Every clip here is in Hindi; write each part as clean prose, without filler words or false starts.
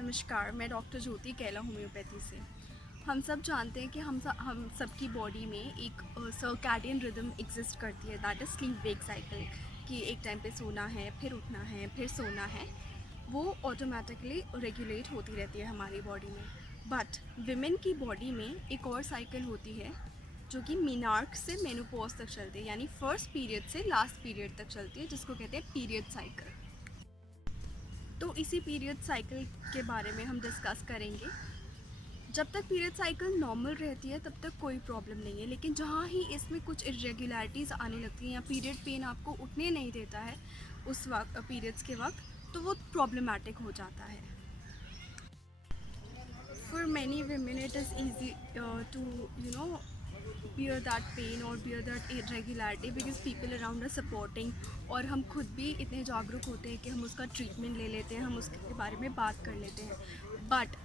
नमस्कार, मैं डॉक्टर ज्योति कैला होम्योपैथी से। हम सब जानते हैं कि हम सबकी बॉडी में एक सर्कैडियन रिदम एग्जिस्ट करती है, that is sleep wake cycle. कि एक टाइम पे सोना है, फिर उठना है, फिर सोना है। वो ऑटोमेटिकली रेगुलेट होती रहती है हमारी बॉडी में। बट विमेन की बॉडी में एक और साइकिल होती है जो कि मीनार्क से मेनोपॉज तक चलती है, यानी फर्स्ट पीरियड से लास्ट पीरियड तक चलती है, जिसको कहते हैं पीरियड साइकिल। तो इसी पीरियड साइकिल के बारे में हम डिस्कस करेंगे। जब तक पीरियड साइकिल नॉर्मल रहती है तब तक कोई प्रॉब्लम नहीं है, लेकिन जहाँ ही इसमें कुछ इरेगुलरिटीज़ आने लगती हैं या पीरियड पेन आपको उठने नहीं देता है उस वक्त पीरियड्स के वक्त, तो वो प्रॉब्लमेटिक हो जाता है। For many women it is easy to bear that pain or bear that irregularity because people around are supporting, और हम खुद भी इतने जागरूक होते हैं कि हम उसका ट्रीटमेंट ले लेते हैं, हम उसके बारे में बात कर लेते हैं। बट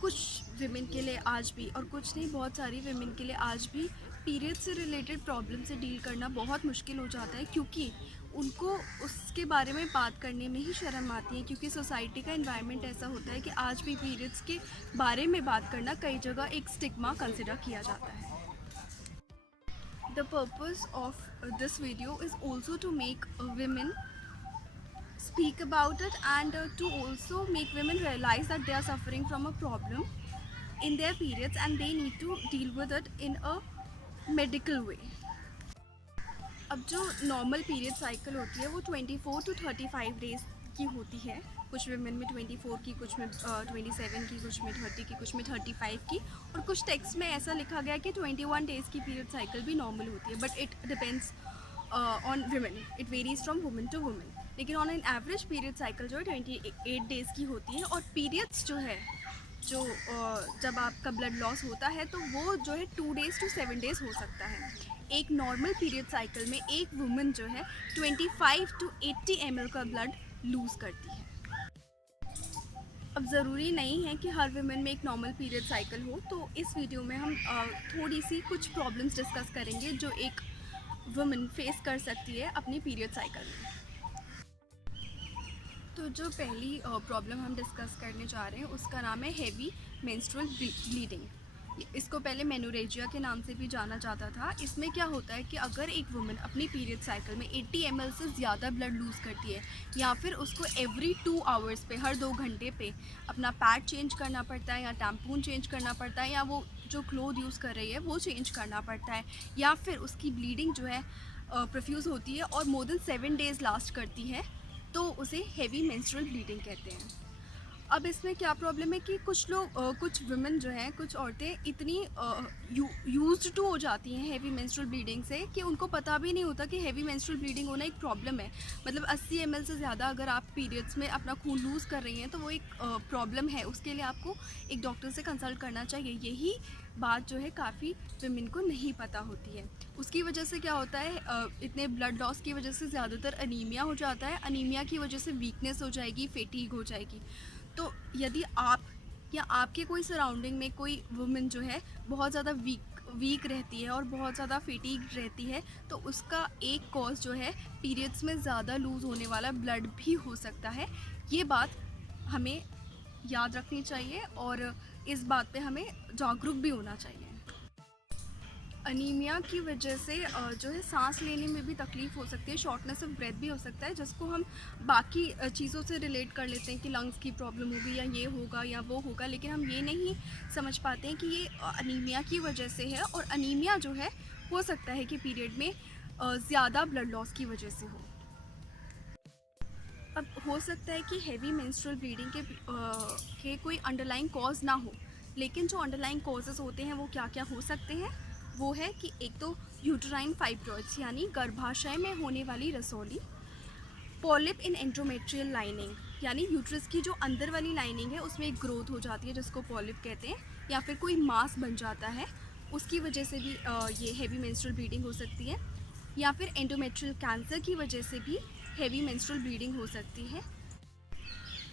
कुछ विमेन के लिए आज भी, और कुछ नहीं बहुत सारी विमेन के लिए आज भी पीरियड से रिलेटेड प्रॉब्लम से डील करना बहुत मुश्किल हो जाता है, क्योंकि उनको उसके बारे में बात करने में ही शर्म आती है, क्योंकि सोसाइटी का एनवायरनमेंट ऐसा होता है कि आज भी पीरियड्स के बारे में बात करना कई जगह एक स्टिग्मा कंसिडर किया जाता है। The purpose of this video is also to make women speak about it, and to also make women realize that they are suffering from a problem in their periods and they need to deal with it in a medical way. अब जो नॉर्मल पीरियड साइकिल होती है वो 24 to 35 डेज़ की होती है। कुछ विमेन में 24 की, कुछ में 27 की, कुछ में 30 की, कुछ में 35 की, और कुछ टेक्स्ट में ऐसा लिखा गया कि 21 डेज़ की पीरियड साइकिल भी नॉर्मल होती है। But it depends on women, it varies from women to women. लेकिन on an average period cycle जो है 28 डेज़ की होती है। और पीरियड्स जो है, जो जब आपका ब्लड लॉस होता है तो वो जो है 2 डेज़ to 7 डेज़ हो सकता है। एक नॉर्मल पीरियड साइकिल में एक वुमेन जो है 25 to 80 ml का ब्लड लूज़ करती है। अब ज़रूरी नहीं है कि हर वुमेन में एक नॉर्मल पीरियड साइकिल हो, तो इस वीडियो में हम थोड़ी सी कुछ प्रॉब्लम्स डिस्कस करेंगे जो एक वुमेन फेस कर सकती है अपनी पीरियड साइकिल में। तो जो पहली प्रॉब्लम हम डिस्कस करने जा रहे हैं उसका नाम है हेवी मेंस्ट्रुअल ब्लीडिंग। इसको पहले मेनोरेजिया के नाम से भी जाना जाता था। इसमें क्या होता है कि अगर एक वुमेन अपनी पीरियड साइकिल में 80 ml से ज़्यादा ब्लड लूज़ करती है, या फिर उसको एवरी 2 आवर्स पे, हर 2 घंटे पे अपना पैड चेंज करना पड़ता है, या टैम्पून चेंज करना पड़ता है, या वो जो क्लोथ यूज़ कर रही है वो चेंज करना पड़ता है, या फिर उसकी ब्लीडिंग जो है प्रोफ्यूज़ होती है और मोर देन 7 डेज़ लास्ट करती है, तो उसे हेवी मेंस्ट्रुअल ब्लीडिंग कहते हैं। अब इसमें क्या प्रॉब्लम है कि कुछ लोग, कुछ वुमेन जो हैं, कुछ औरतें इतनी यूज्ड टू हो जाती हैं हेवी मेंस्ट्रुअल ब्लीडिंग से कि उनको पता भी नहीं होता कि हेवी मेंस्ट्रुअल ब्लीडिंग होना एक प्रॉब्लम है। मतलब 80 ml से ज़्यादा अगर आप पीरियड्स में अपना खून लूज़ कर रही हैं तो वो एक प्रॉब्लम है, उसके लिए आपको एक डॉक्टर से कंसल्ट करना चाहिए। यही बात जो है काफ़ी वुमेन को नहीं पता होती है। उसकी वजह से क्या होता है, इतने ब्लड लॉस की वजह से ज़्यादातर अनीमिया हो जाता है। अनीमिया की वजह से वीकनेस हो जाएगी, फेटीग हो जाएगी। तो यदि आप या आपके कोई सराउंडिंग में कोई वुमेन जो है बहुत ज़्यादा वीक रहती है और बहुत ज़्यादा फेटीग रहती है, तो उसका एक कॉज जो है पीरियड्स में ज़्यादा लूज़ होने वाला ब्लड भी हो सकता है। ये बात हमें याद रखनी चाहिए और इस बात पे हमें जागरूक भी होना चाहिए। अनीमिया की वजह से जो है सांस लेने में भी तकलीफ़ हो सकती है, शॉर्टनेस ऑफ ब्रेथ भी हो सकता है, जिसको हम बाकी चीज़ों से रिलेट कर लेते हैं कि लंग्स की प्रॉब्लम होगी या ये होगा या वो होगा, लेकिन हम ये नहीं समझ पाते हैं कि ये अनीमिया की वजह से है। और अनीमिया जो है हो सकता है कि पीरियड में ज़्यादा ब्लड लॉस की वजह से हो। अब हो सकता है कि हेवी मेंस्ट्रुअल ब्लीडिंग के कोई अंडरलाइंग कॉज ना हो, लेकिन जो अंडरलाइंग कॉजेज़ होते हैं वो क्या क्या हो सकते हैं, वो है कि एक तो यूट्राइन फाइब्रॉइड्स यानी गर्भाशय में होने वाली रसौली, पॉलिप इन एंड्रोमेट्रियल लाइनिंग यानी यूट्रस की जो अंदर वाली लाइनिंग है उसमें एक ग्रोथ हो जाती है जिसको पॉलिप कहते हैं, या फिर कोई मास बन जाता है, उसकी वजह से भी ये हेवी मेंस्ट्रुअल ब्लीडिंग हो सकती है, या फिर एंडोमेट्रियल कैंसर की वजह से भी हेवी मेंस्ट्रुअल ब्लीडिंग हो सकती है,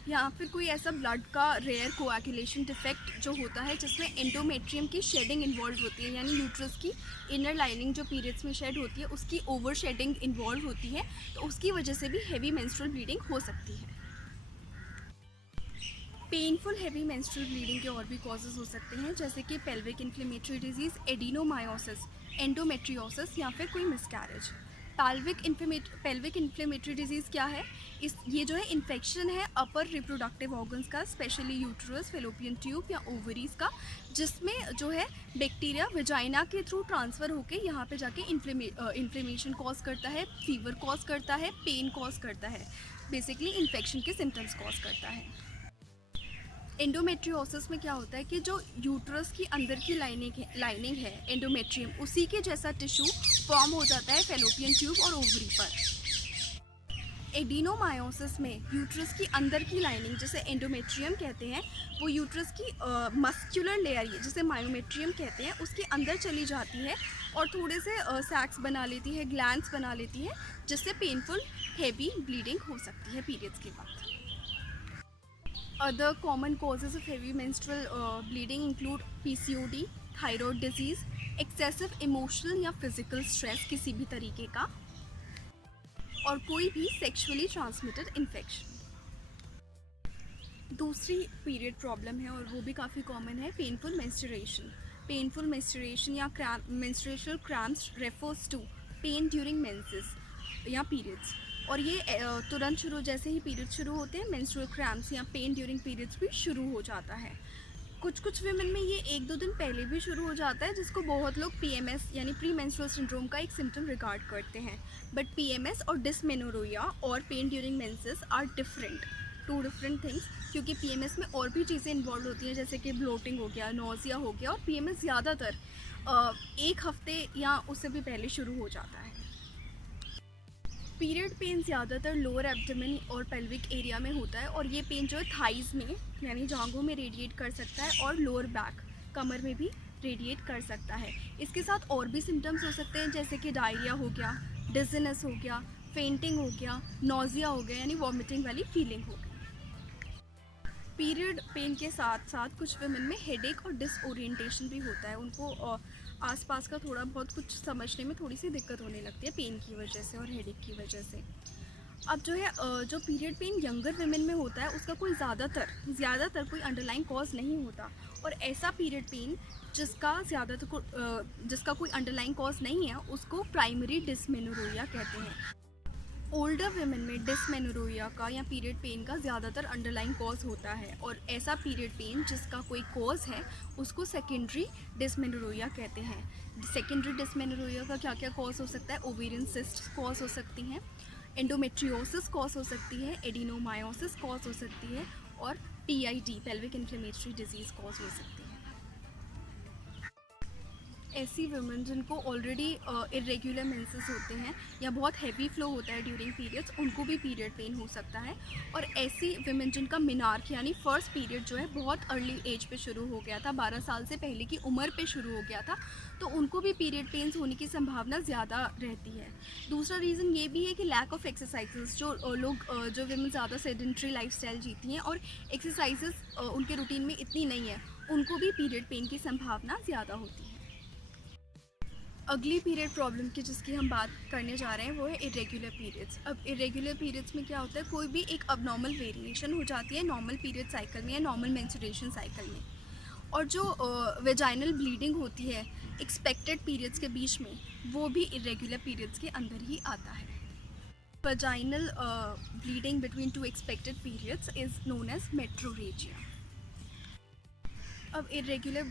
या फिर कोई ऐसा ब्लड का रेयर कोआगुलेशन डिफेक्ट जो होता है जिसमें एंडोमेट्रियम की शेडिंग इन्वॉल्व होती है, यानी यूट्रस की इनर लाइनिंग जो पीरियड्स में शेड होती है उसकी ओवर शेडिंग इन्वॉल्व होती है, तो उसकी वजह से भी हेवी मेंस्ट्रुअल ब्लीडिंग हो सकती है। पेनफुल हैवी मेंस्ट्रुअल ब्लीडिंग के और भी कॉजेज़ हो सकते हैं, जैसे कि pelvic inflammatory disease, adenomyosis, endometriosis या फिर कोई मिसकैरेज। पेल्विक इन्फ्लेमेटरी डिजीज़ क्या है? ये जो है इन्फेक्शन है अपर रिप्रोडक्टिव ऑर्गन्स का, स्पेशली यूट्रस, फेलोपियन ट्यूब या ओवरीज का, जिसमें जो है बैक्टीरिया वेजाइना के थ्रू ट्रांसफ़र होकर यहाँ पे जाके इन्फ्लेमेशन कॉज करता है, फीवर कॉज करता है, पेन कॉज करता है, बेसिकली इन्फेक्शन के सिम्टम्स कॉज करता है। एंडोमेट्रियोसिस में क्या होता है कि जो यूट्रस की अंदर की लाइनिंग है एंडोमेट्रियम, उसी के जैसा टिश्यू फॉर्म हो जाता है फेलोपियन ट्यूब और ओवरी पर। एडिनोमायोसिस में यूट्रस की अंदर की लाइनिंग, जिसे एंडोमेट्रियम कहते हैं, वो यूट्रस की मस्कुलर लेयर, जिसे मायोमेट्रियम कहते हैं, उसके अंदर चली जाती है और थोड़े से सैक्स बना लेती है, ग्लैंड्स बना लेती है, जिससे पेनफुल हेवी ब्लीडिंग हो सकती है पीरियड्स के बाद। Other common causes of heavy menstrual bleeding include PCOD, thyroid disease, excessive emotional या physical stress किसी भी तरीके का, और कोई भी sexually transmitted infection। दूसरी पीरियड प्रॉब्लम है और वो भी काफ़ी कॉमन है, पेनफुल मेंस्ट्रुएशन। पेनफुल मेंस्ट्रुएशन या menstruational cramps refers to pain during menses या पीरियड्स, और ये तुरंत शुरू, जैसे ही पीरियड शुरू होते हैं मेंस्ट्रुअल क्रैम्प्स या पेन ड्यूरिंग पीरियड्स भी शुरू हो जाता है। कुछ विमेन में ये 1-2 दिन पहले भी शुरू हो जाता है, जिसको बहुत लोग PMS यानी प्री मेंस्ट्रुअल सिंड्रोम का एक सिम्टम रिगार्ड करते हैं। बट PMS और डिस्मेनोरिया और pain during menses are different, 2 different things, क्योंकि PMS में और भी चीज़ें इन्वॉल्व होती हैं, जैसे कि ब्लोटिंग हो गया, नोज़िया हो गया, और PMS ज़्यादातर 1 हफ्ते या उससे भी पहले शुरू हो जाता है। पीरियड पेन ज़्यादातर लोअर एब्डोमेन और पेल्विक एरिया में होता है, और ये पेन जो है थाइज़ में यानी जांघों में रेडिएट कर सकता है, और लोअर बैक कमर में भी रेडिएट कर सकता है। इसके साथ और भी सिम्टम्स हो सकते हैं, जैसे कि डायरिया हो गया, डिजीनेस हो गया, फेंटिंग हो गया, नोज़िया हो गया यानी वॉमिटिंग वाली फीलिंग हो गई। पीरियड पेन के साथ साथ कुछ वुमेन में हेडेक और डिसओरिएंटेशन भी होता है, उनको आसपास का थोड़ा बहुत कुछ समझने में थोड़ी सी दिक्कत होने लगती है पेन की वजह से और हेडेक की वजह से। अब जो है जो पीरियड पेन यंगर वुमेन में होता है, उसका कोई ज़्यादातर कोई अंडरलाइन कॉज नहीं होता, और ऐसा पीरियड पेन जिसका कोई अंडरलाइन कॉज नहीं है, उसको प्राइमरी डिस्मेनोरिया कहते हैं। ओल्डर वुमेन में डिस्मेनोरिया का या पीरियड पेन का ज़्यादातर अंडरलाइन कॉज होता है, और ऐसा पीरियड पेन जिसका कोई कॉज है उसको सेकेंडरी डिस्मेनोरिया कहते हैं। सेकेंडरी डिस्मेनोरिया का क्या क्या कॉज हो सकता है? ओवेरियन सिस्ट कॉज हो सकती हैं, एंडोमेट्रियोसिस कॉज हो सकती है, एडिनोमायोसिस कॉज हो सकती है, और PID pelvic inflammatory disease cause हो सकती है। ऐसी वुमेन जिनको ऑलरेडी इरेगुलर मेंसेस होते हैं या बहुत हैवी फ्लो होता है ड्यूरिंग पीरियड्स, उनको भी पीरियड पेन हो सकता है। और ऐसी वुमेन जिनका मिनार्क यानी फर्स्ट पीरियड जो है बहुत अर्ली एज पे शुरू हो गया था, 12 साल से पहले की उम्र पे शुरू हो गया था, तो उनको भी पीरियड पेन्स होने की संभावना ज़्यादा रहती है। दूसरा रीज़न ये भी है कि लैक ऑफ एक्सरसाइजेस, जो वुमेन ज़्यादा सेडेंट्री लाइफस्टाइल जीती हैं और एक्सरसाइजेस उनके रूटीन में इतनी नहीं है, उनको भी पीरियड पेन की संभावना ज़्यादा होती है। अगली पीरियड प्रॉब्लम की जिसकी हम बात करने जा रहे हैं वो है इरेगुलर पीरियड्स। अब इरेगुलर पीरियड्स में क्या होता है, कोई भी एक अबनॉर्मल वेरिएशन हो जाती है नॉर्मल पीरियड साइकिल में या नॉर्मल मेंस्ट्रुएशन साइकिल में, और जो वेजाइनल ब्लीडिंग होती है एक्सपेक्टेड पीरियड्स के बीच में, वो भी इरेगुलर पीरियड्स के अंदर ही आता है। Vaginal bleeding between 2 expected periods is known as metrorrhagia. अब इरेगुलर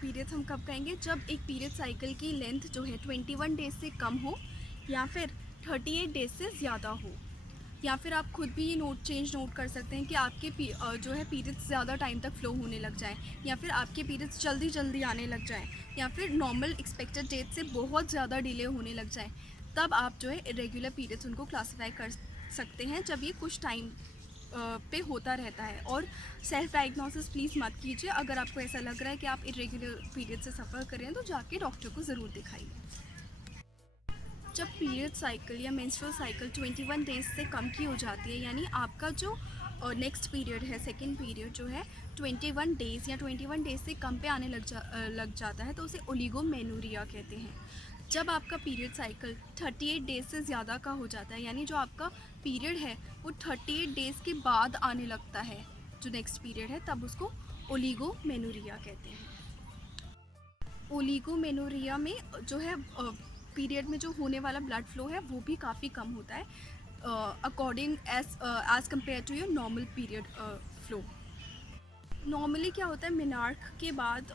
पीरियड्स हम कब कहेंगे? जब एक पीरियड साइकिल की लेंथ जो है 21 डेज से कम हो, या फिर 38 डेज से ज़्यादा हो, या फिर आप खुद भी ये नोट कर सकते हैं कि आपके जो है पीरियड्स ज़्यादा टाइम तक फ्लो होने लग जाएं, या फिर आपके पीरियड्स जल्दी आने लग जाएं, या फिर नॉर्मल एक्सपेक्टेड डेट से बहुत ज़्यादा डिले होने लग जाएं, तब आप जो है इरेगुलर पीरियड्स उनको क्लासीफाई कर सकते हैं, जब ये कुछ टाइम पे होता रहता है। और सेल्फ डायग्नोसिस प्लीज़ मत कीजिए। अगर आपको ऐसा लग रहा है कि आप इरेगुलर पीरियड से सफ़र करें तो जाके डॉक्टर को ज़रूर दिखाइए। जब पीरियड साइकिल या मेंस्ट्रुअल साइकिल 21 डेज से कम की हो जाती है, यानी आपका जो नेक्स्ट पीरियड है, सेकेंड पीरियड जो है 21 डेज़ या 21 डेज से कम पे आने लग जाता है, तो उसे ओलिगोमेनोरिया कहते हैं। जब आपका पीरियड साइकिल 38 डेज से ज़्यादा का हो जाता है, यानी जो आपका पीरियड है वो 38 डेज़ के बाद आने लगता है, जो नेक्स्ट पीरियड है, तब उसको ओलिगोमेनोरिया कहते हैं। ओलिगोमेनोरिया में जो है पीरियड में जो होने वाला ब्लड फ्लो है वो भी काफ़ी कम होता है according as compare to your normal period flow. Normally क्या होता है, मेनार्क के बाद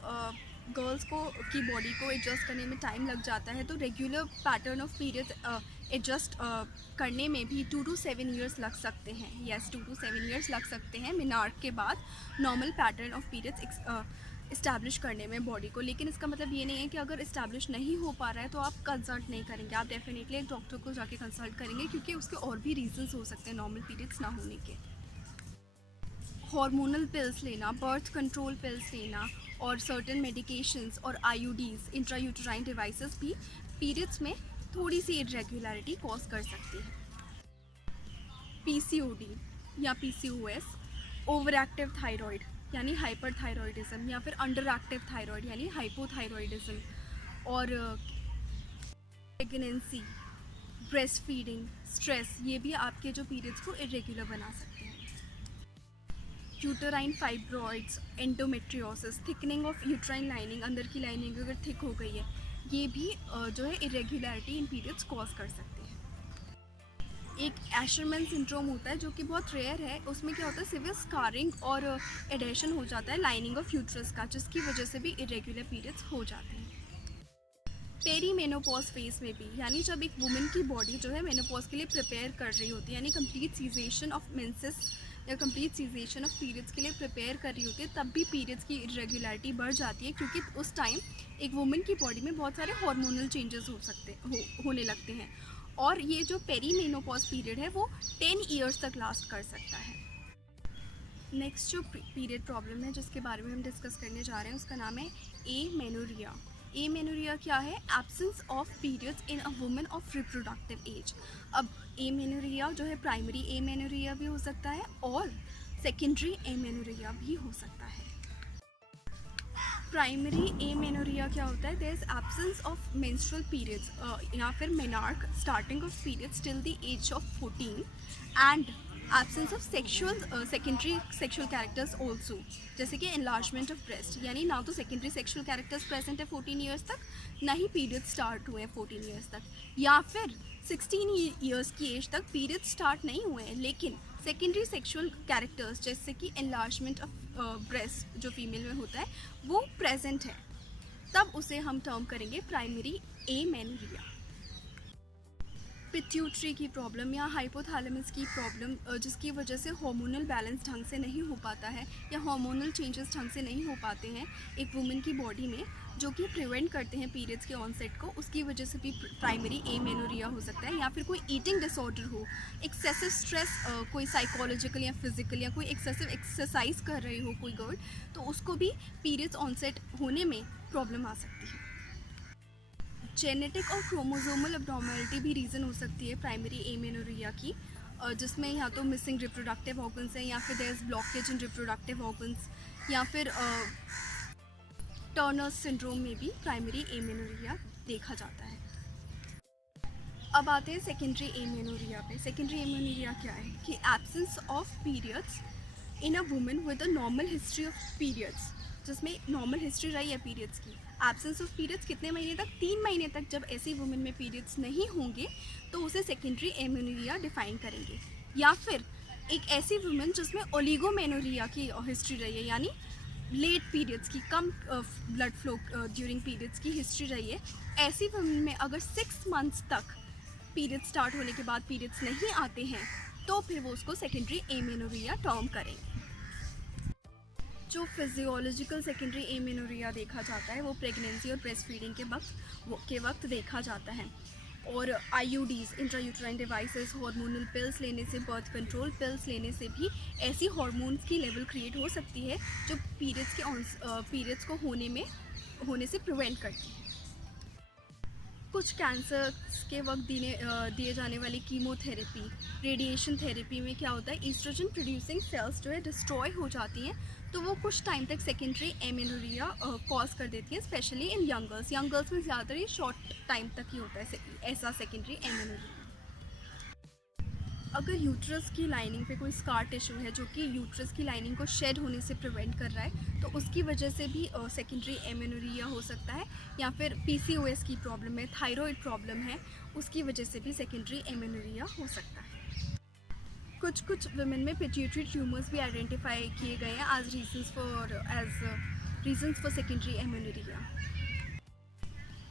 गर्ल्स की बॉडी को एडजस्ट करने में टाइम लग जाता है, तो regular pattern of periods adjust करने में भी 2 to 7 ईयर्स लग सकते हैं। यस, 2 to 7 ईयर्स लग सकते हैं मेनार्क के बाद normal pattern of periods establish करने में बॉडी को। लेकिन इसका मतलब ये नहीं है कि अगर इस्टेब्लिश नहीं हो पा रहा है तो आप कंसल्ट नहीं करेंगे, आप डेफिनेटली एक डॉक्टर को जाके कंसल्ट करेंगे, क्योंकि उसके और भी रीजंस हो सकते हैं नॉर्मल पीरियड्स ना होने के। हार्मोनल पिल्स लेना, बर्थ कंट्रोल पिल्स लेना और सर्टेन मेडिकेशंस और आईयूडीज, इंट्रायूटेराइन डिवाइसेस भी पीरियड्स में थोड़ी सी इरेगुलरिटी कॉज कर सकती है। पीसीओडी या पीसीओएस, ओवर एक्टिव थायराइड यानी हाइपरथायरॉयडिज्म, या फिर अंडर एक्टिव थायराइड यानी हाइपोथायरॉयडिज्म, और प्रेगनेंसी, ब्रेस्ट फीडिंग, स्ट्रेस, ये भी आपके जो पीरियड्स को इरेगुलर बना सकते हैं। Uterine fibroids, endometriosis, thickening of uterine lining, अंदर की लाइनिंग अगर थिक हो गई है, ये भी जो है इरेगुलरिटी इन पीरियड्स कॉज कर सकते हैं। एक एशरमैन सिंड्रोम होता है जो कि बहुत रेयर है, उसमें क्या होता है, सिवियर स्कारिंग और एडेशन हो जाता है लाइनिंग ऑफ यूट्रस का, जिसकी वजह से भी इरेगुलर पीरियड्स हो जाते हैं। पेरी मेनोपॉज फेज में भी, यानी जब एक वुमेन की बॉडी जो है मेनोपॉज के लिए प्रिपेयर कर रही होती है, यानी कंप्लीट सीजेशन ऑफ मेंसेस या कंप्लीट सीजेशन ऑफ पीरियड्स के लिए प्रिपेयर कर रही होती है, तब भी पीरियड्स की इरेगुलरिटी बढ़ जाती है, क्योंकि उस टाइम एक वुमेन की बॉडी में बहुत सारे हार्मोनल चेंजेस होने लगते हैं, और ये जो पेरी मेनोपॉज पीरियड है वो 10 ईयर्स तक लास्ट कर सकता है। नेक्स्ट जो पीरियड प्रॉब्लम है जिसके बारे में हम डिस्कस करने जा रहे हैं, उसका नाम है एमेनोरिया। एमेनोरिया क्या है? Absence of periods in a woman of reproductive age. अब एमेनोरिया जो है प्राइमरी एमेनोरिया भी हो सकता है और सेकेंडरी एमेनोरिया भी हो सकता है। प्राइमरी एमेनोरिया क्या होता है? There is absence of menstrual periods या फिर menarche starting of periods till the age of 14 and absence of secondary sexual characters also, जैसे कि एनलार्जमेंट ऑफ ब्रेस्ट, यानी ना तो सेकेंडरी सेक्शुअल कैरेक्टर्स प्रेजेंट है 14 ईयर्स तक, ना ही पीरियड स्टार्ट हुए हैं 14 ईयर्स तक, या फिर 16 ईयर्स की एज तक पीरियड स्टार्ट नहीं हुए हैं लेकिन सेकेंडरी सेक्शुअल कैरेक्टर्स जैसे कि एनलार्जमेंट ऑफ ब्रेस्ट जो फीमेल में होता है वो प्रेजेंट है, तब उसे हम टर्म करेंगे प्राइमरी एमेनोरिया। पिट्यूटरी की प्रॉब्लम या हाइपोथैलेमस की प्रॉब्लम जिसकी वजह से हार्मोनल बैलेंस ढंग से नहीं हो पाता है या हार्मोनल चेंजेस ढंग से नहीं हो पाते हैं एक वुमेन की बॉडी में, जो कि प्रिवेंट करते हैं पीरियड्स के ऑनसेट को, उसकी वजह से भी प्राइमरी एमेनोरिया हो सकता है। या फिर कोई ईटिंग डिसऑर्डर हो, एक्सेसिव स्ट्रेस, कोई साइकोलॉजिकल या फिजिकल, या कोई एक्सेसिव एक्सरसाइज कर रही हो कोई गर्ल, तो उसको भी पीरियड्स ऑनसेट होने में प्रॉब्लम आ सकती है। जेनेटिक और क्रोमोसोमल अब्नॉर्मलिटी भी रीज़न हो सकती है प्राइमरी एमेनोरिया की, जिसमें या तो मिसिंग रिप्रोडक्टिव ऑर्गन्स है या फिर there is blockage in reproductive organs, या फिर टर्नर सिंड्रोम में भी प्राइमरी एमेनोरिया देखा जाता है। अब आते हैं सेकेंडरी एमेनोरिया पे। सेकेंडरी एमेनोरिया क्या है कि absence of periods in a woman with a normal history of periods, जिसमें नॉर्मल हिस्ट्री रही है पीरियड्स की। एब्सेंस ऑफ पीरियड्स कितने महीने तक? 3 महीने तक जब ऐसी वुमेन में पीरियड्स नहीं होंगे तो उसे सेकेंडरी एमेनोरिया डिफाइन करेंगे। या फिर एक ऐसी वुमेन जिसमें ओलिगोमेनोरिया की हिस्ट्री रही है, यानी लेट पीरियड्स की, कम ब्लड फ्लो ड्यूरिंग पीरियड्स की हिस्ट्री रही है, ऐसी वुमेन में अगर 6 मंथ्स तक पीरियड स्टार्ट होने के बाद पीरियड्स नहीं आते हैं तो फिर वो उसको सेकेंडरी एमेनोरिया टर्म करेंगे। जो फिजियोलॉजिकल सेकेंडरी एमेनोरिया देखा जाता है वो प्रेगनेंसी और ब्रेस्ट फीडिंग के वक्त देखा जाता है, और IUDs, intrauterine devices, hormonal pills लेने से, बर्थ कंट्रोल पिल्स लेने से भी ऐसी हार्मोन्स की लेवल क्रिएट हो सकती है जो पीरियड्स को होने से प्रिवेंट करती है। कुछ कैंसर्स के वक्त दिए जाने वाली कीमोथेरेपी, रेडिएशन थेरेपी में क्या होता है, ईस्ट्रोजन प्रोड्यूसिंग सेल्स जो है डिस्ट्रॉय हो जाती हैं, तो वो कुछ टाइम तक सेकेंडरी एमेनोरिया कॉज कर देती है, specially in young girls. Young girls में ज़्यादातर ये शॉर्ट टाइम तक ही होता है ऐसा सेकेंडरी एमेनोरिया। अगर यूट्रस की लाइनिंग पे कोई स्कार टिश्यू है जो कि यूट्रस की लाइनिंग को शेड होने से प्रिवेंट कर रहा है, तो उसकी वजह से भी सेकेंडरी एमेनोरिया हो सकता है, या फिर पीसीओएस की प्रॉब्लम है, थायराइड प्रॉब्लम है, उसकी वजह से भी सेकेंडरी एमेनोरिया हो सकता है। कुछ वुमेन में पिट्यूटरी ट्यूमर्स भी आइडेंटिफाई किए गए हैं as reasons for secondary amenorrhea.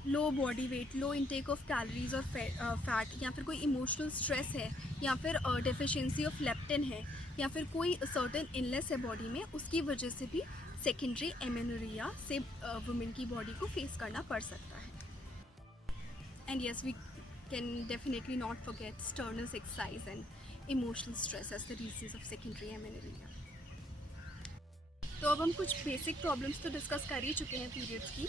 Low body weight, low intake of calories और फैट, या फिर कोई इमोशनल स्ट्रेस है, या फिर डेफिशिएंसी ऑफ लेप्टिन है, या फिर कोई सर्टेन इलनेस है बॉडी में, उसकी वजह से भी सेकेंडरी एमेनोरिया से वुमेन की बॉडी को फेस करना पड़ सकता है। And yes, we can definitely not forget strenuous exercise and emotional stress as the reasons of secondary amenorrhea. तो अब हम कुछ बेसिक प्रॉब्लम्स तो डिस्कस कर ही चुके हैं पीरियड्स की,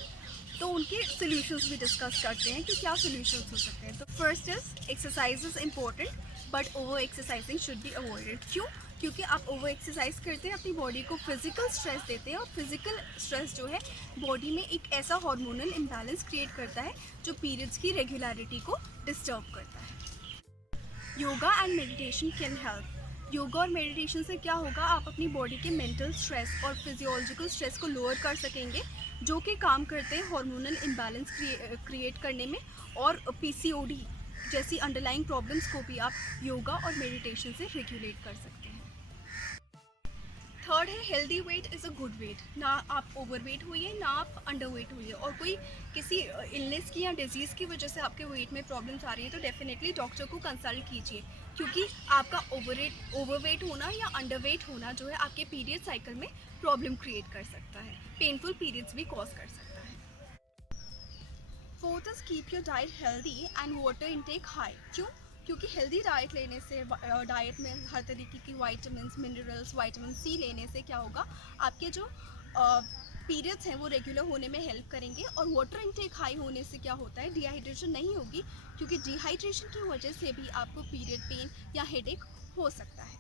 तो उनके सोल्यूशंस भी डिस्कस करते हैं कि क्या सोल्यूशंस हो सकते हैं। तो first is exercise is important, but over exercising should be avoided. क्यों? क्योंकि आप ओवर एक्सरसाइज करते हैं, अपनी बॉडी को फिजिकल स्ट्रेस देते हैं, और फिजिकल स्ट्रेस जो है बॉडी में एक ऐसा हार्मोनल इम्बैलेंस क्रिएट करता है जो पीरियड्स की रेगुलरिटी को डिस्टर्ब करता है। Yoga and meditation can help. Yoga और मेडिटेशन से क्या होगा, आप अपनी बॉडी के मेंटल स्ट्रेस और फिजियोलॉजिकल स्ट्रेस को लोअर कर सकेंगे, जो कि काम करते हैं हार्मोनल इम्बैलेंस क्रिएट करने में, और पीसीओडी जैसी अंडरलाइंग प्रॉब्लम्स को भी आप योगा और मेडिटेशन से रेगुलेट कर सकते हैं। थर्ड है healthy weight is a good weight. ना आप ओवर वेट होइए, ना आप अंडर वेट होइए, और कोई किसी इलनेस की या डिजीज़ की वजह से आपके वेट में प्रॉब्लम्स आ रही है तो डेफिनेटली डॉक्टर को कंसल्ट कीजिए, क्योंकि आपका ओवरवेट होना या अंडरवेट होना जो है आपके पीरियड साइकिल में प्रॉब्लम क्रिएट कर सकता है, पेनफुल पीरियड्स भी कॉज कर सकता है। Fourth is keep your diet healthy and water intake high. क्यों? क्योंकि हेल्दी डाइट लेने से, डाइट में हर तरीके की वाइटामिन मिनरल्स, विटामिन सी लेने से क्या होगा, आपके जो पीरियड्स हैं वो रेगुलर होने में हेल्प करेंगे, और वाटर इनटेक हाई होने से क्या होता है, डिहाइड्रेशन नहीं होगी, क्योंकि डिहाइड्रेशन की वजह से भी आपको पीरियड पेन या हेडेक हो सकता है।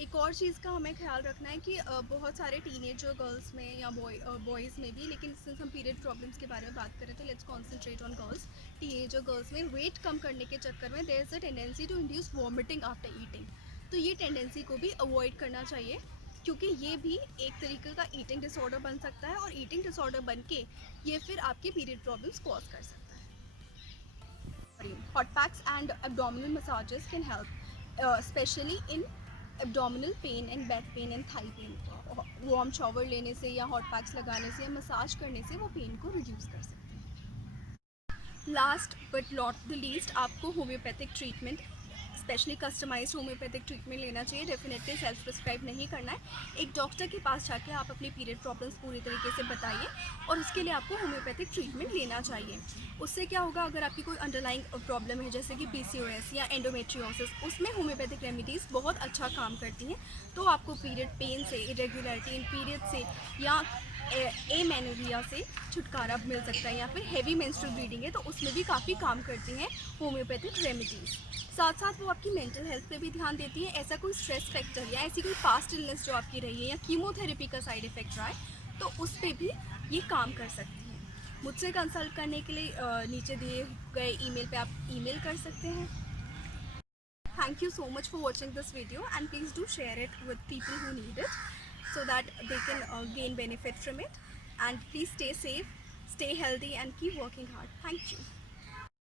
एक और चीज़ का हमें ख्याल रखना है कि बहुत सारे टीनेजर गर्ल्स में या बॉयज़ में भी, लेकिन सिंस हम पीरियड प्रॉब्लम्स के बारे में बात करें तो let's concentrate on girls. Teenager girls में वेट कम करने के चक्कर में there is a tendency to induce vomiting after eating. तो ये टेंडेंसी को भी अवॉइड करना चाहिए, क्योंकि ये भी एक तरीके का ईटिंग डिसऑर्डर बन सकता है, और ईटिंग डिसऑर्डर बन के ये फिर आपके पीरियड प्रॉब्लम्स कॉज कर सकता है। Hot packs and abdominal massages can help, specially in abdominal pain and back pain and thigh pain. Warm shower लेने से या हॉट पैक्स लगाने से या मसाज करने से वो पेन को रिड्यूस कर सकते हैं। Last but not the least, आपको homeopathic treatment, specially customised homeopathic treatment लेना चाहिए। डेफिनेटली सेल्फ प्रिस्क्राइब नहीं करना है। एक डॉक्टर के पास जाके आप अपनी पीरियड प्रॉब्लम्स पूरी तरीके से बताइए, और उसके लिए आपको होम्योपैथिक ट्रीटमेंट लेना चाहिए। उससे क्या होगा, अगर आपकी कोई अंडरलाइंग प्रॉब्लम है जैसे कि पीसीओएस या एंडोमेट्रियोसिस, उसमें होम्योपैथिक रेमेडीज़ बहुत अच्छा काम करती हैं, तो आपको पीरियड पेन से, इरेगुलरिटी इन पीरियड से, या एमेनोरिया से छुटकारा मिल सकता है, या फिर हैवी मेंस्ट्रुअल ब्लीडिंग है तो उसमें भी काफ़ी काम करती हैं होम्योपैथिक रेमेडीज़। साथ साथ वो आपकी मेंटल हेल्थ पे भी ध्यान देती है। ऐसा कोई स्ट्रेस फैक्टर या ऐसी कोई पास्ट इलनेस जो आपकी रही है, या कीमोथेरेपी का साइड इफेक्ट रहा है, तो उस पर भी ये काम कर सकती हैं। मुझसे कंसल्ट करने के लिए नीचे दिए गए ईमेल पे आप ईमेल कर सकते हैं। Thank you so much for watching this video, and please do share it with people who need it so that they can gain benefit from it. And please stay safe, stay healthy, and keep working hard. Thank you.